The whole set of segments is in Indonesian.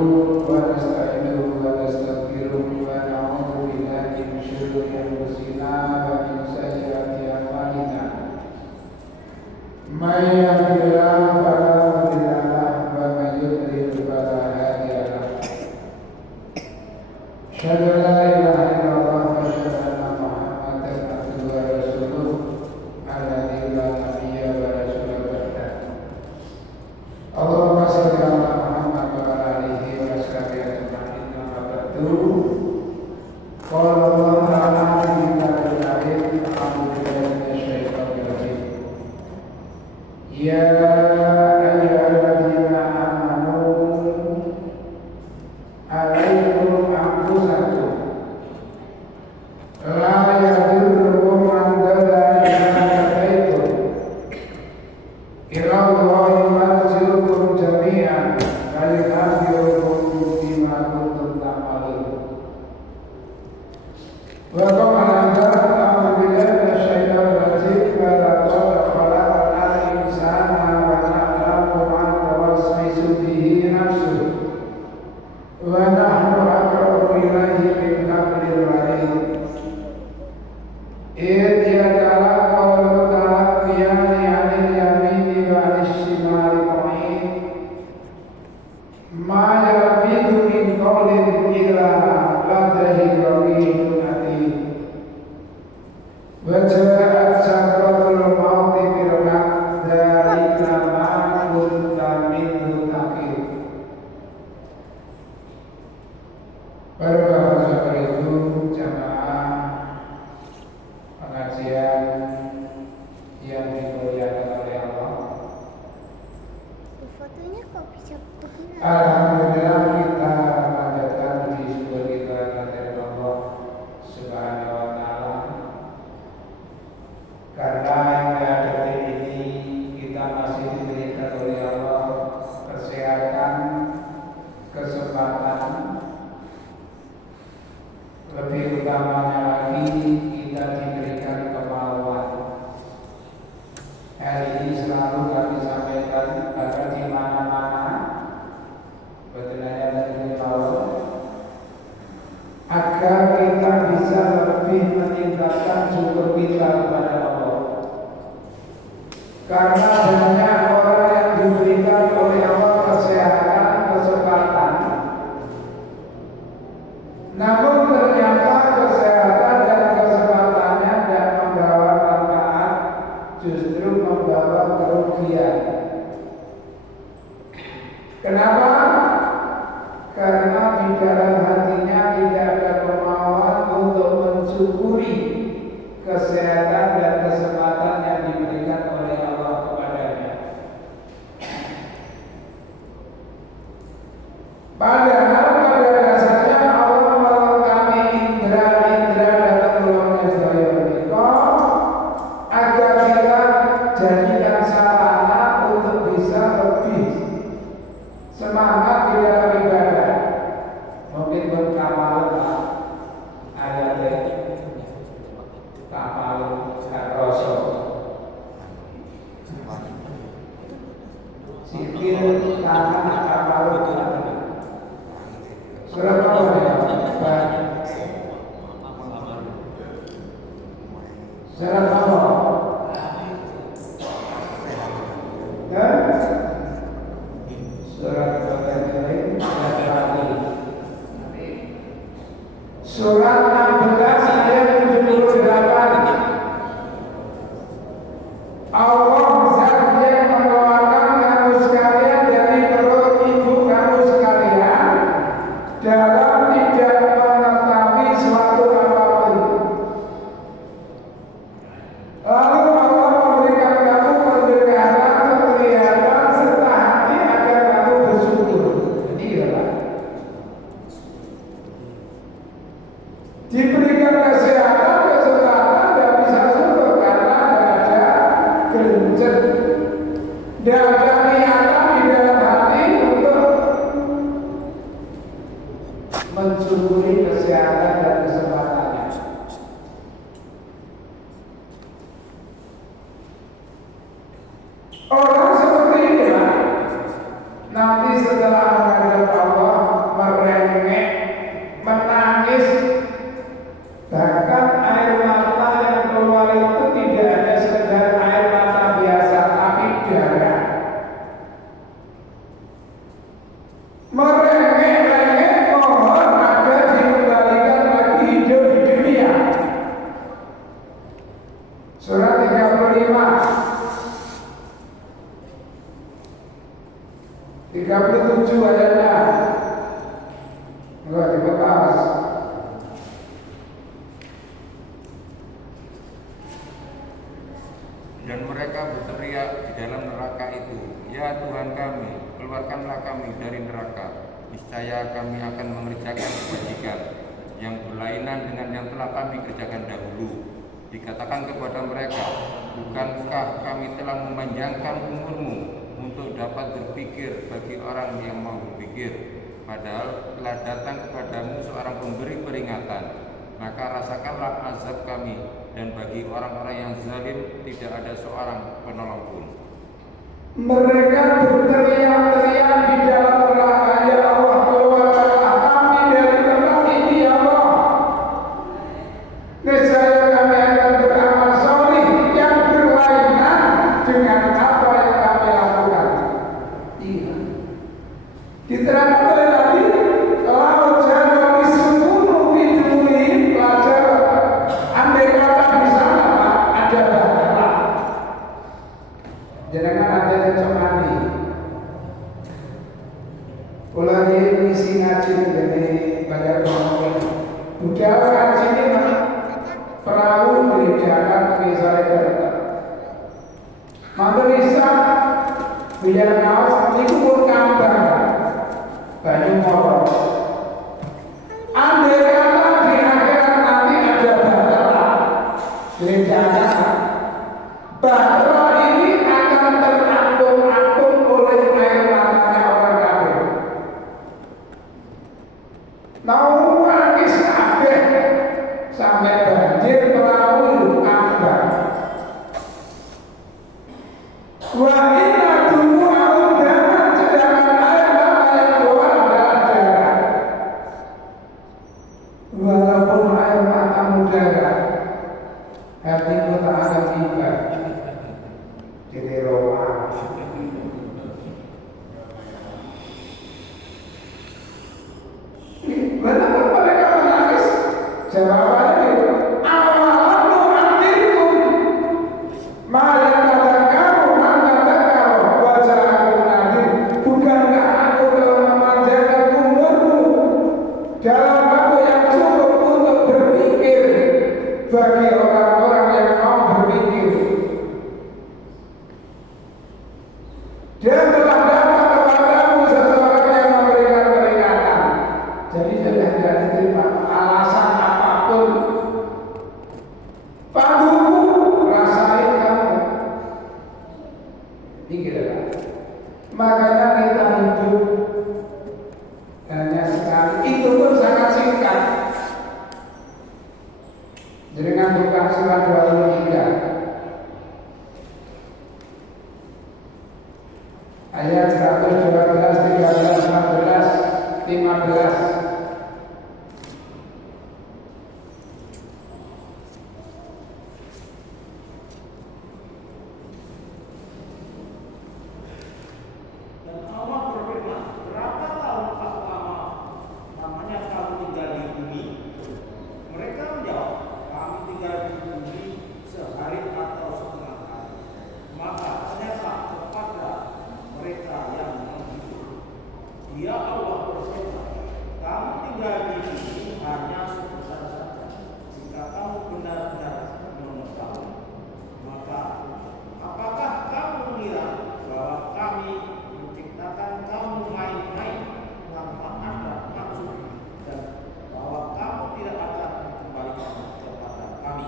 ونستعينه ونستغفره ونعوذ بالله من شرور أنفسنا ومن سيئات أعمالنا من يهده الله فلا مضل له ومن يضلل فلا هادي له أشهد أن لا إله إلا الله وأشهد أن محمدا عبده ورسوله الذي لا نبي ورسول بعده اللهم صل على محمد وعلى آله وصحبه أجمعين أما بعد قال الله تعالى في كتابه العزيز أعوذ بالله من الشيطان الرجيم يا أيها الذين آمنوا عليكم أنفسكم لا يضركم من ضل إذا هديتم إلى الله مرجعكم جميعا فينبئكم بما كنتم تعملون وقال أعوذ بالله من الشيطان الرجيم ولقد خلقنا الإنسان ونعلم ما توسوس به نفسه ونحن أقرب إليه من حبل الوريد إذ يتلقى المتلقيان عن اليمين وعن الشمال قعيد ما يلفظ من قول إلا لديه رقيب عتيد وجاءت سكرة الموت بالحق ذلك ما كنت منه تحيد. Para bapak ibu jamaah pengajian yang dimuliakan oleh Allah. Fotonya kok bisa begini? Alhamdulillah kita panjatkan puji syukur kita kepada Allah Subhanahu wa taala. Karena hingga detik ini kita masih diberikan oleh Allah kesehatan, kesempatan, lebih utamanya lagi kita diberikan kemauan. Hal ini selalu kami sampaikan agar di mana-mana betulnya dari Allah agar kita bisa lebih meningkatkan syukur kita kepada Allah. Karena banyak orang yang diberikan oleh Allah kesehatan, kesempatan, namun ternyata kesehatan dan kesempatannya tidak membawa manfaat, justru membawa kerugian. Kenapa? Karena di dalam hatinya tidak ada kemauan untuk mensyukuri kesehatan dan kesempatan yang diberikan oleh Allah kepadanya. Padahal pada dasarnya Allah melengkapi indera-indera dalam ulangnya sedaya menika agar kita jadikan sarana untuk bisa lebih semangat di dalam ibadah. Mungkin berkamal ayatnya kamal karoso sikil tangan kamal surat apa ya? Surat apa? Dan surat Al-Fatihah surat 16 ayat 78. Allah zat yang mengeluarkan kamu sekalian dari perut ibu kamu sekalian dalam tidak mengetahui suatu apapun. Lalu Allah memberikan kamu pendengaran, penglihatan, serta hati agar kamu bersyukur. Ini adalah diberikan kesehatan, kesempatan, dan bisa syukur karena tidak ada gerencet, tidak ada niatan di dalam hati untuk mensyukuri kesehatan dan kesempatannya. Orang seperti inilah nanti setelah menghadap Allah mereka berteriak di dalam neraka itu, "Ya Tuhan kami, keluarkanlah kami dari neraka. Niscaya kami akan mengerjakan kebajikan yang berlainan dengan yang telah kami kerjakan dahulu." Dikatakan kepada mereka, "Bukankah kami telah memanjangkan umurmu untuk dapat berpikir bagi orang yang mau berpikir? Padahal telah datang kepadamu seorang pemberi peringatan. Maka rasakanlah azab kami, dan bagi orang-orang yang zalim tidak ada seorang penolong pun." Mereka berteriak-teriak di dalam neraka, "Ya Allah, keluarkanlah kami dari tempat ini, ya Allah. Niscaya kami akan beramal soleh yang berlainan dengan apa yang kami lakukan." Iya. Diterangkan oleh Nabi, "Laut jannah disebunu biduri pelajar." Andai kata di sana Pak, ada bahtera. Jangan ada yang cemani. Ulah ini si ngaji dari banyak orang. Udah ngaji ini Pak, perahu berjalan misalnya kereta. Madrasa biar kaos itu pun kabar banyak motor. Andai kata di akhirat nanti ada bahtera, gereja bahtera ini akan terapung-apung oleh air matanya orang kafir. Mau nangis kabeh sampai banjir perahu kabar. Wah, inna dumu'ahum daman, sedangkan air mata yang keluar adalah darah. Walaupun air matamu darah, hatimu tak akan tiba. Jadi Roma. Kenapa mereka menangis? Jawabannya itu, "Awalam nu'amirkum ma yatadzakkaru man tadzakkaru wa ja'akum nadhir." Bukankah aku telah memanjangkan umurmu dalam waktu yang cukup untuk berpikir bagi orang-orang yang mau berpikir. Dan telah datang kepadamu seseorang yang memberikan peringatan. Jadi sudah tidak diterima alasan apapun. Panggumu rasain kamu. Ini gitu kan. Makanya kita hidup hanya sekali. Itu pun sangat singkat. Dengan bukan surat 23 ayat 112, 13, 14, 15. Dan Allah berfirman, "Berapa tahukah lama lamanya kamu tinggal di bumi?" Mereka menjawab, "Kami tinggal di bumi sehari atau setengah hari." Maka ternyata kepada mereka yang menghibur, Dia Allah berfirman, "Kamu tinggal di bumi hanya sebentar saja. Jika kamu benar-benar mengetahui, maka apakah kamu mengira bahwa kami menciptakan kamu main-main tanpa ada maksud, dan bahwa kamu tidak akan dikembalikan kepada kami?"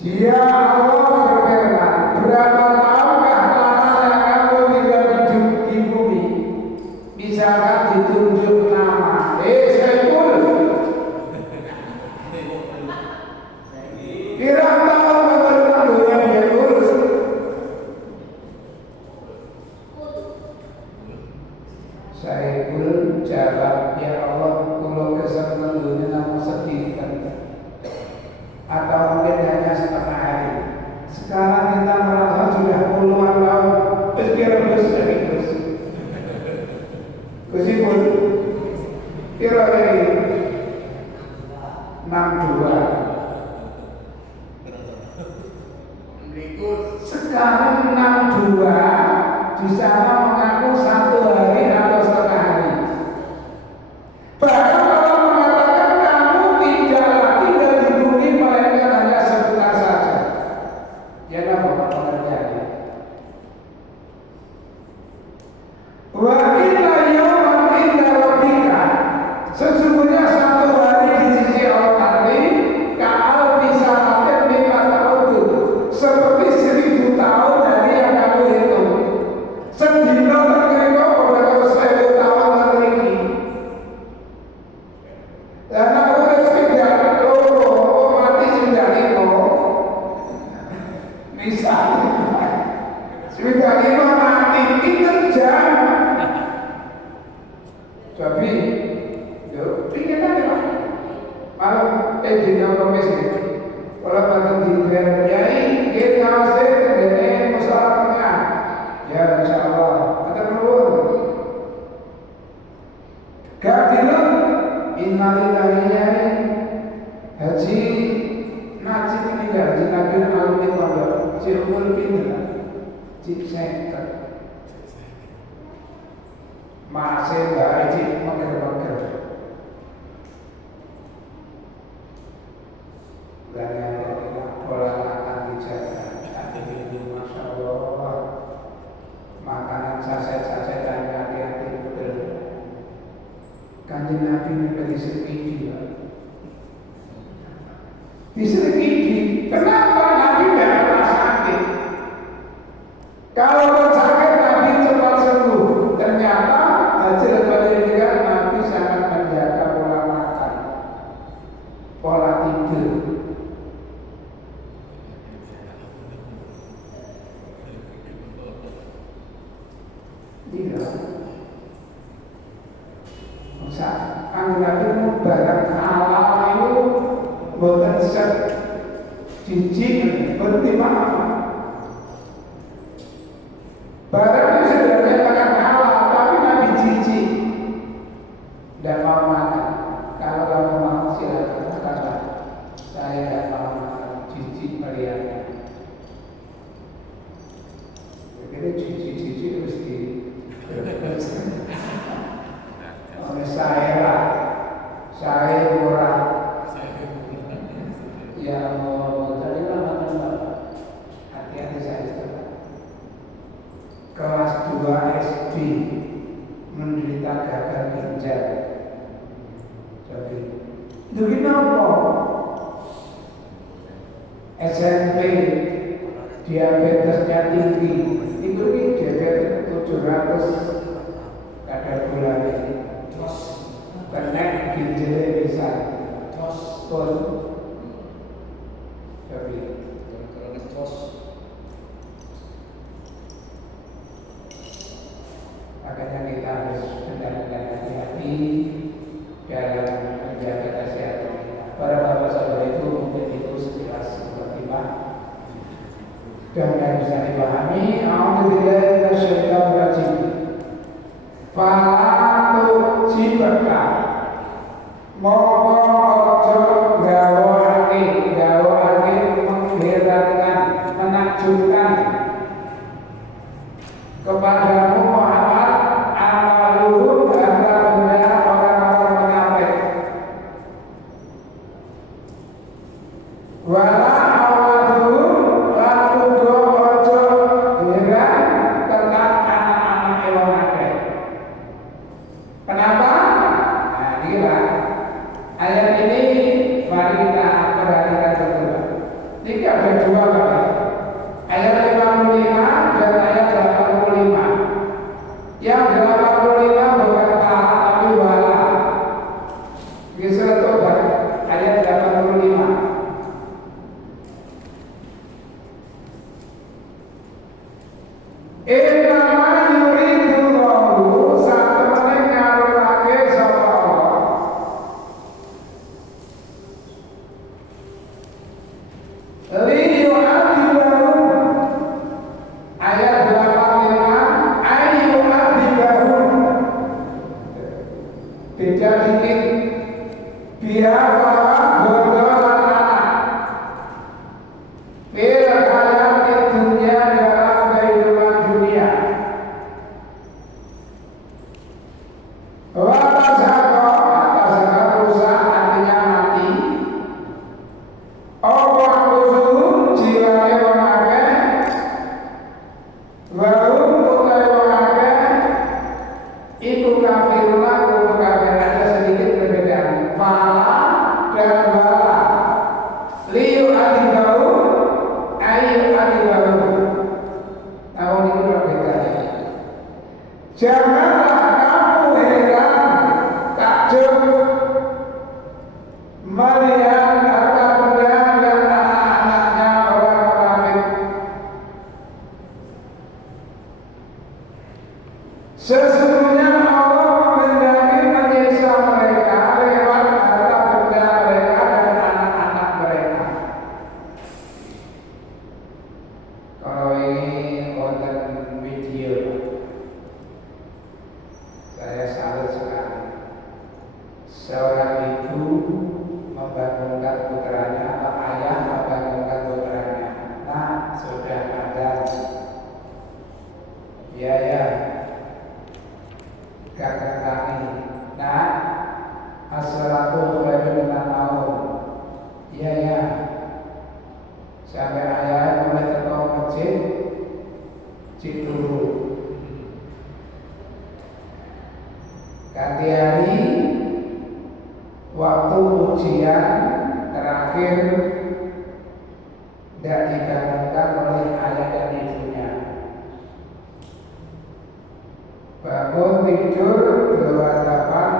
Dia Allah berfirman, "Berapa tahukah lamanya kamu tinggal di bumi?" Misalkan ditunjuk nama, Saiful. Kira tahun berapa bulan Saiful? Saiful jawab, "Ya Allah, kulo keseneng dunia nama sedih kan." Atau mungkin hanya setengah hari. Sekarang kita merasa Karena urip tidak loro, mati sudah lima. Misalnya, sudah lima mati itu jam. Tapi, yo, pikir aja lah. Malam dina Kamis ini, kalau pada dibayar kiai, kita masih dari masalah tengah. Ya, insya Allah, kita perlu. Gak dulu, innalillahi haji najib ini gak haji nabi alumni pondok cirumul pindah cip center masih gak haji mager-mager dan yang pola makan dijaga ini Masya Allah makanan saset-saset dan hati-hati betul. Kanjeng Nabi memberi sedikit, disedikit. Kenapa Nabi tidak pernah sakit? Kalau sakit Nabi cepat sembuh. Ternyata hasil penyelidikan Nabi sangat menjaga pola makan, pola tidur. Tidak. Kanjeng Nabi barang halal itu boten set jijik berarti apa? Barang itu sebenarnya makan halal tapi Nabi jijik dan mau makan. Kalau kamu mau silakan katakan saya tidak mau makan jijik melihatnya. Jadi jijik mesti oleh saya murah ya mau tadi lah makan bapak hati-hati saya setelah kelas 2 SD menderita gagal ginjal jadi dulu nopo SMP diabetesnya tinggi itu diabetes 700 kadar gula karena ginjalnya bisa pun tapi makanya kita harus benar-benar hati-hati dalam menjaga kesehatan kita. Para bapak saudara itu mungkin itu sekilas seperti Pak dan bisa dipahami. Alhamdulillah minasyaitonir rajim. Fala tu'jibka mongko ojo gawake mengherankan menakjubkan kepadamu Muhammad amaluhum benda orang-orang munafik wala awaduhum lakudo ojo heran tentang anak-anak wong akeh. Kenapa? Nah, inilah ayat ini mari kita perhatikan betul. Ini ada dua kali. Ayat 55 dan ayat 85. Yang 85 bukan pahala tapi wala. Bisa tobat ayat 85. Innama yuridullahu satemene ngarepake sapa Allah. Liyu'adzibahum ayat 85 ayyu'adzibahum beda dikit biar bahwa bodoh lan anak bil hayati dunia dalam kehidupan dunia wa tasaka rusak artinya mati apa kudu jiwane wong akeh baru utai wong akeh iku kafiruna kudu kafir ada sedikit perbedaan pala dan wala waktu ujian terakhir tidak dibangunkan oleh ayah dan ibunya. Bangun tidur keluar kamar,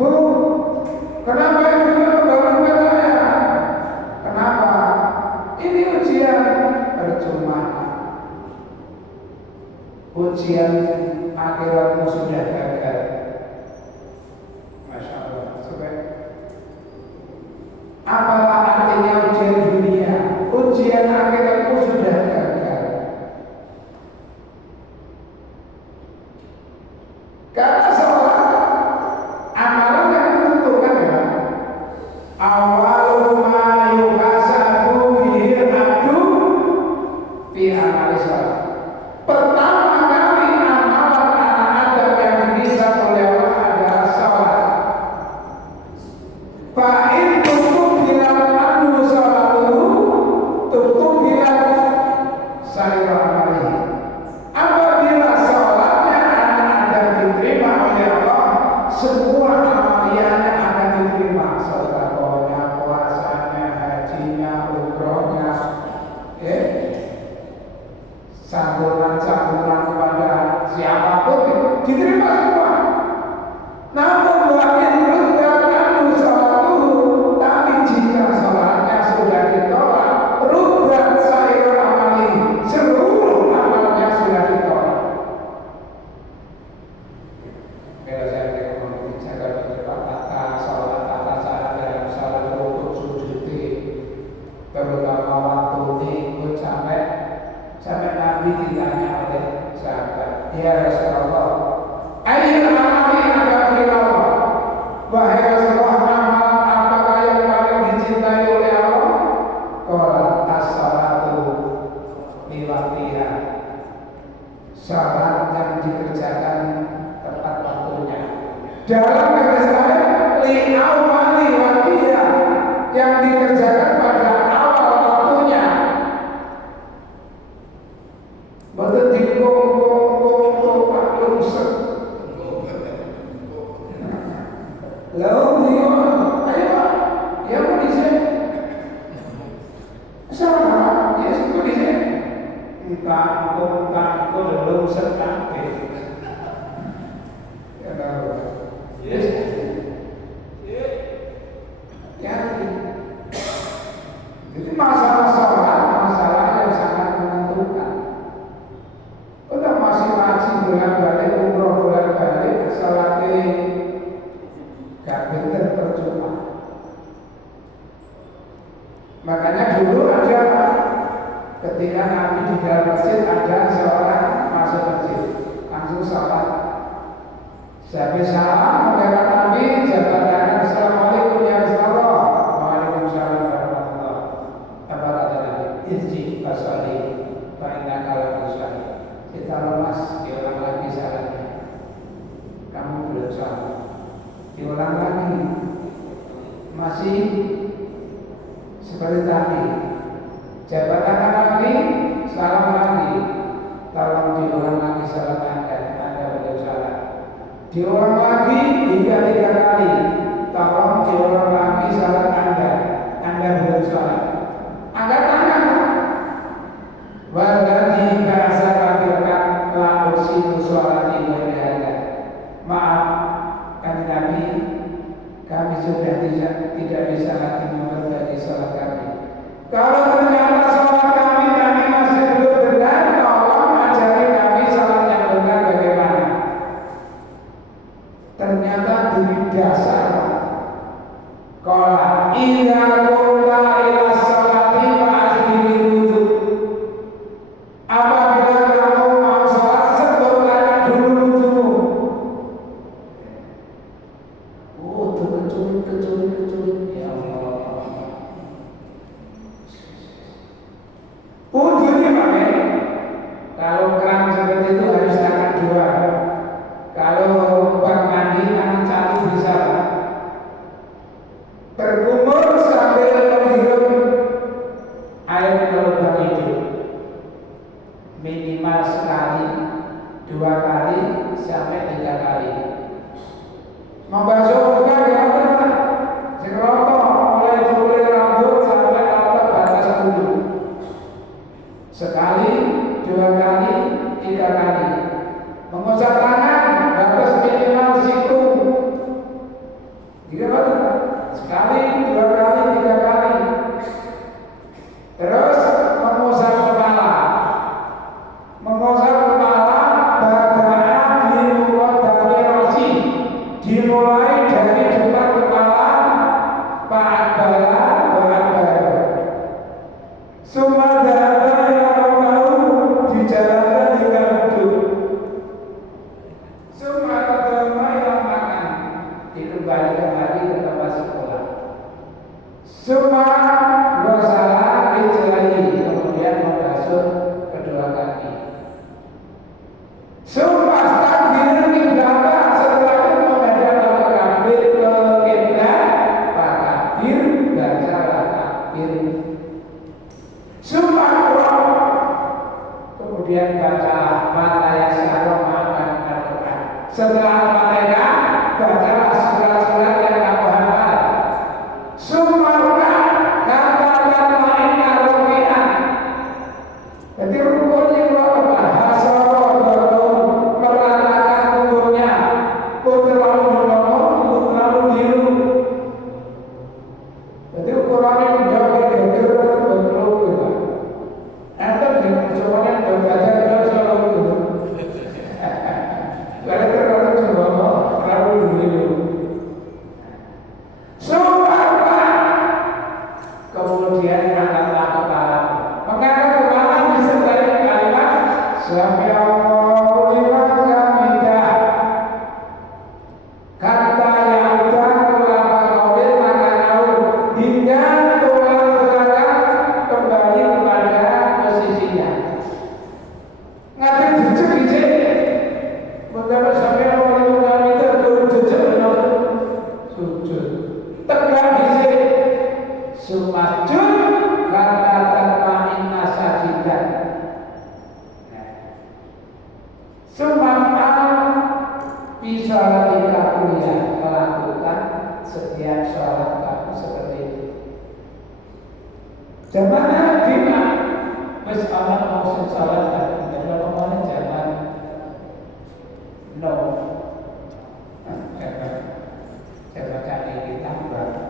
Bu, kenapa ibunya membangunkan saya? Kenapa? Ini ujian. Percuma. Ujian akhiratmu sudah gagal. Masya Allah. Apalah artinya ujian dunia? Ujian akhiratmu sudah gagal. Karena sholat amalan yang menentukan ya. Awal ma yuhasabu bihi abdu fi amali sholat. Pertama kali amalan anak Adam yang dihisab oleh Allah adalah sholat. Fa'in tutup bilang abdu sholatuhu tutup bilang sayur amalihi. Apabila sholatnya anak Adam diterima oleh Allah, semua amaliannya akan diterima. Sedekahnya, puasanya, hajinya, umrohnya, santunan-santunan kepada siapapun diterima semua. Namun wa'in ruddat sholatuhu, tapi jika sholatnya sudah ditolak, ruddat sayur amalihi, seluruh amalnya sudah ditolak. Kalau saya rekomendasi jaga betul tata sholat, tata cara dalam sholat, rukuk, sujud, terutama waktu ini sampai Nabi ditanya oleh sahabat, ya Rasulullah, ayyul amali ahabbu ilallah? Wahai Rasulullah, amalan apakah yang paling dicintai oleh Allah? Qala as-salatu li waqtiha. Salat yang dikerjakan tepat waktunya. Dalam hadis lain, li awali waqtiha, yang dikerjakan pada awal waktunya. Betul dikong Pak Lungsek. Lalu dia, ayo Pak, ya mau di sini. Sama, ya mau di sini. Kangkung Lungsek kafe. Ya tahu. Yes. Ya. Jadi masalah sholat, masalah yang sangat menentukan. Udah masih ngaji bolak-balik, umroh bolak-balik, sholatnya gak bener, percuma. Makanya dulu ada ketika Nabi di dalam masjid, ada seorang masuk masjid langsung sholat. Sampai salam mendapat Nabi, jabat tangan, Assalamualaikum ya Rasulullah. Waalaikumsalam warahmatullah. Apa kata Nabi? Irji fasali fa innaka lam tusalli. Kita lemas, diulang lagi salatnya. Kamu belum salat. Diulang lagi. Masih seperti tadi. Jabat tangan lagi, salam lagi. Tolong diulang lagi salat Anda belum salat. Diulang lagi hingga 3 kali. Tolong diulang lagi salat Anda belum salat. Angkat tangan. Walladzi ba'atsaka bil-haqq la usilu sholati wa hadza. Maaf, kami kami sudah tidak bisa lagi memperbaiki sholat kami. Kalau ternyata sholat kami masih belum benar, tolong ajari kami sholat yang benar bagaimana. Ternyata demi dasar qala idza qulta ila sholati fa'akhiril wudu. Apabila kamu mau sholat, sempurnakan dulu wudumu. Wudu kecuali ya Allah. Wudu ini pakai, kalau keran seperti itu harus tangan 2. Kalau bak mandi tangan 1 bisa. Berkumur sambil Setelah Al-Fatihah, bacalah surat-surat yang kamu hafal. Sumarka katakan ma'inna ruki'an. Jadi rukunnya dua apa? Hasoro, meratakan umurnya. Putramu menolong, putramu biru. Jadi ukurannya udah begitu berlubang. Atau dengan cobanya udah belajar selalu dulu. Kalau terlalu coba terlalu dulu. Sumpah. Kemudian angkatlah kepala. Mengangkat kepala disertai kalimat Sami Allahu liman hamidah. Kata yang udah ulama kawin maka naur hingga tulang belakang kembali kepada posisinya. Ngerti jujur ijek. Mendapat Sami Allahu liman hamidah turun jujur benar. Sujud. Tegak ijek. Sumajud kata tatma'inna sajidan. Sumaf'al bisolatika kuliah, melakukan setiap sholat kamu seperti itu. Zamannya bima wis ana maksud sholat kan kalau ngomongin zaman no saya cari kita berapa.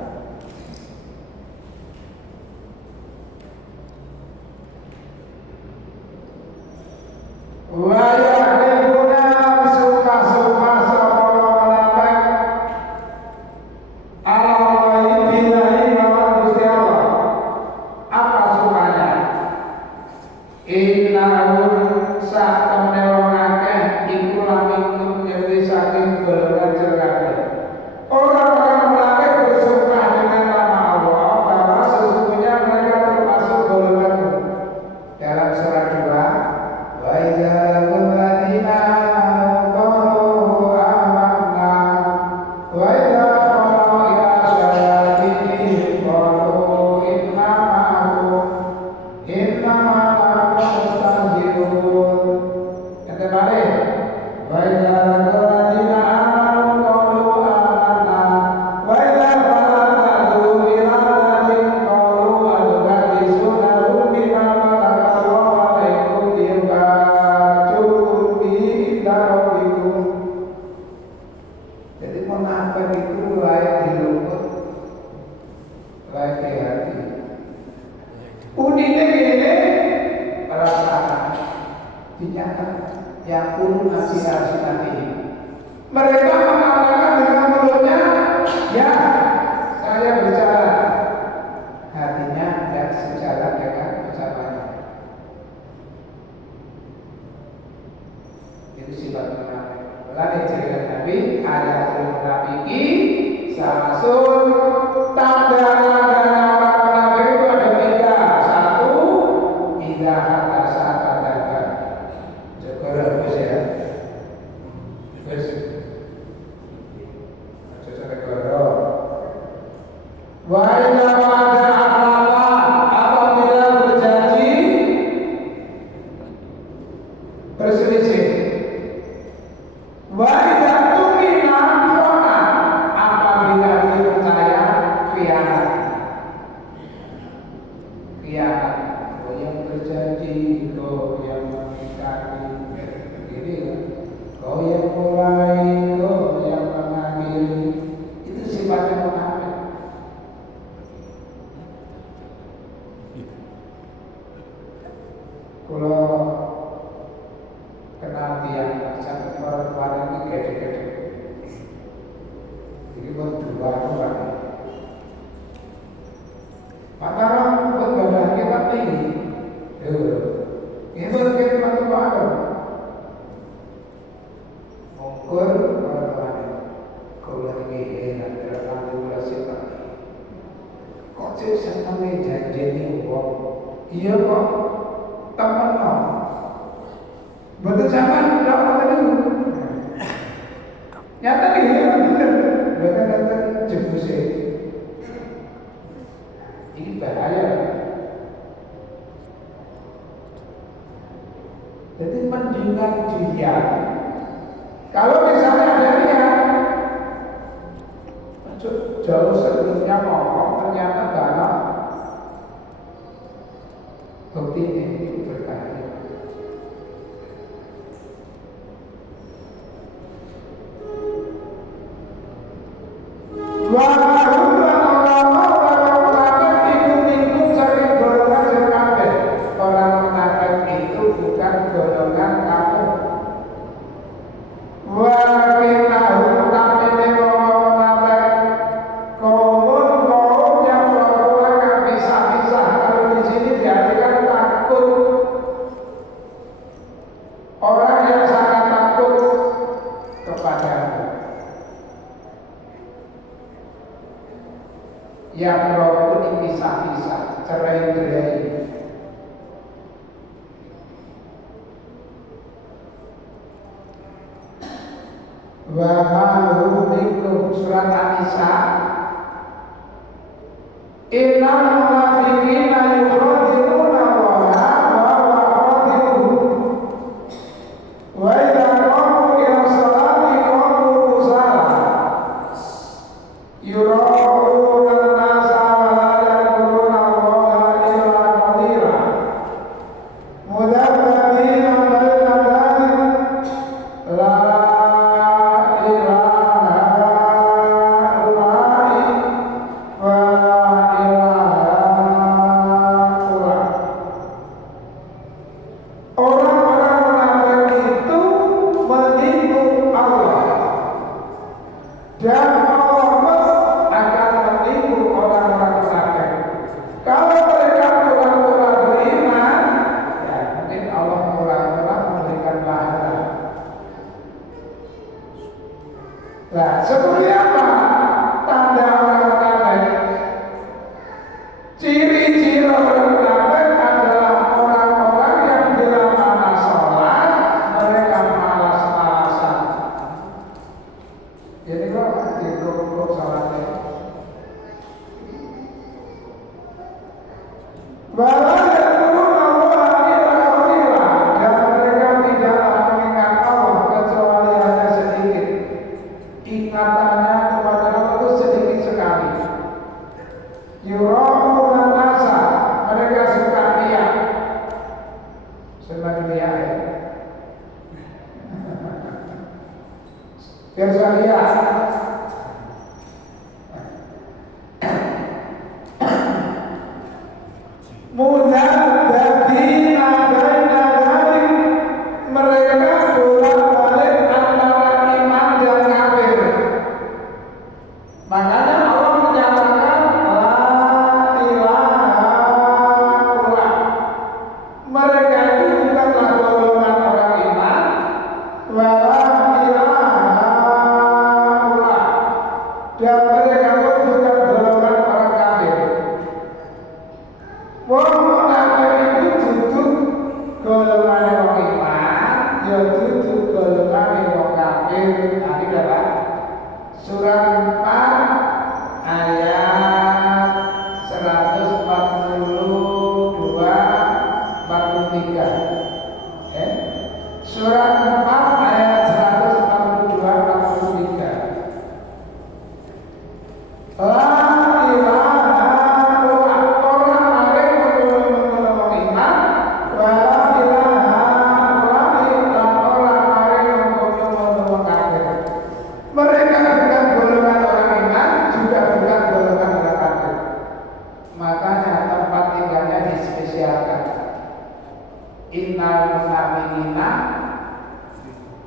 Wayakibuna sumpah-sumpah sapa munafik alallahi billahi lawan Gusti Allah. Apa sumpahnya? Innahum satemene wong akeh iku lamun ngerti saking golongan celaka. Orang-orang munafik bersumpah dengan nama Allah bahwa sesungguhnya mereka termasuk golonganmu. Dalam surat 2 wa idza laqul ladina amanu amanna wa idza qalu ila salatihim qalu inna ma'akum mustahzi'un. Kata balik wa idza laqul ladina amanu qalu amanna wa idza qalu ila salatihim qalu al-hadisuna bima malakallahu alaikum jadi munafik itu layak diluput, layak di hati. Uniknya ini perasaan dinyatakan yang pun aspirasi nanti. Mereka mengatakan dengan mulutnya, ya saya bicara, hatinya tidak sejalan dengan ucapannya. Itu sifat munafik. Lalu cerita Nabi ayatul munafiki sasun tanda-tanda orang munafik itu ada 3. Satu, idza hadasa kadzdzaba. Cukup bagus ya. Bagus. Cukup tegoro. Wa idza wa'ada akhlafa, apabila berjanji berselisih. Wa idza tumina khana, apabila dipercaya khianat. Khianat, kau yang berjanji, kau yang mengingkari, begini kan? Kau yang mulai, kau yang mengakhiri. Itu sifatnya munafik. Kalau kenal dia sampai perempuan ini gede-gede, ini berdua lagi. Maka buat badan kita tinggi, ini berarti batu badan. Mengukur perempuan ini, kau lagi enak termanipulasi lagi. Kau cek senangnya janji ini uang, iya kok teman kau. Betul zaman udah apa dulu? Nyata nih, bener-bener jebusnya. Ini bahaya. Jadi mendingan dia. Kalau misalnya jauh sebelumnya ngomong ternyata gak ada bukti ini berkali. Orang munafik itu bukan golongan kamu. Yang walaupun dipisah-pisah, cerai-berai. Wa ma'hum minkum surat An-Nisa. Innal munafiqina yukhadi'una Allaha wa huwa khadi'uhum. Wa idza qamu ila sholati qamu kusala. Yura'una an-nasa wa la yadhkuruna Allaha illa qalila. Mudabbarina baina dzalik la Nah, seperti apa tanda orang munafik? Ciri-ciri orang munafik adalah orang-orang yang bila mana sholat mereka malas-malasan. Jadi kok dikeruk-keruk sholatnya. Dan mereka tidaklah mengingat Allah kecuali hanya sedikit. Ingatannya kepada Allah itu sedikit sekali. Yura'una nasa, mereka suka lihat. Suka lihat ya. Biasa lihat. Mudabbarina baina dzalik, mereka bolak-balik antara iman dan kafir. Makanya Allah menyatakan la ilaha illallah. Mereka itu bukanlah golongan orang iman, wa la ilaha illallah. Dan mereka pun bukan golongan orang kafir. Wong munafik itu duduk golongan orang iman, ya duduk golongan orang kafir. Tadi dapat surat 4 ayat 142 43. Surat 4 ayat 142 43. La ilaha illallah, orang arif menurut iman, wa la ilaha illallah, dan orang arif menurut kafir. Mereka bukan golongan orang iman, juga bukan golongan orang kafir. Makanya tempat tinggalnya dispesialkan. Innal munafiqina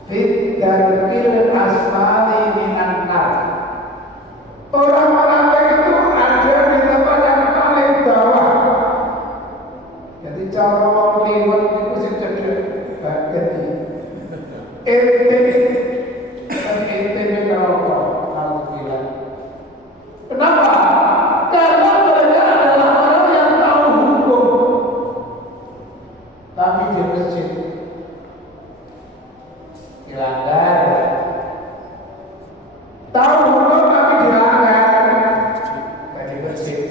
fit darkil asfali minan nar. Orang munafik itu ada di tempat yang paling bawah. Jadi cara wong liwat itu sing cedhek bagian ente neraka. Alhamdulillah. Kenapa? Karena mereka adalah orang yang tahu hukum, tapi di masjid dilanggar. Tahu hukum tapi dilanggar. Tadi masjid.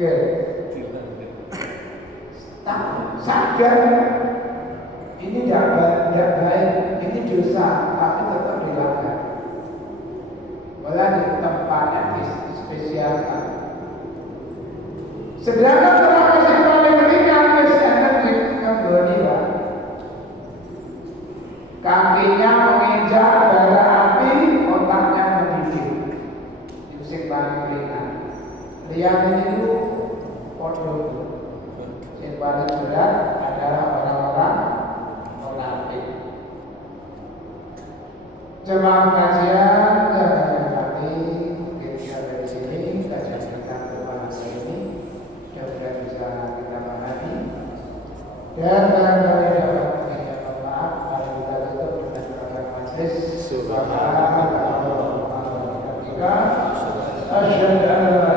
Ya. Tahu, sadar ini tidak baik, ini dosa, tapi tetap dilanggar. Malah Sedangkan neraka yang paling ringan enten di nggoni Pak. Kakinya menginjak bara api, otaknya memikir. Itu yang paling ringan. Lihat itu podo. Yang paling berat adalah orang-orang munafik. Jemaah kajian yang kami kita dari sini kajian kita bersama ini mudah-mudahan bisa kita pahami dan barangkali dapat menyampaikan maaf kalau kita tutup dengan program majlis. Subhanallah. Asyhadu an la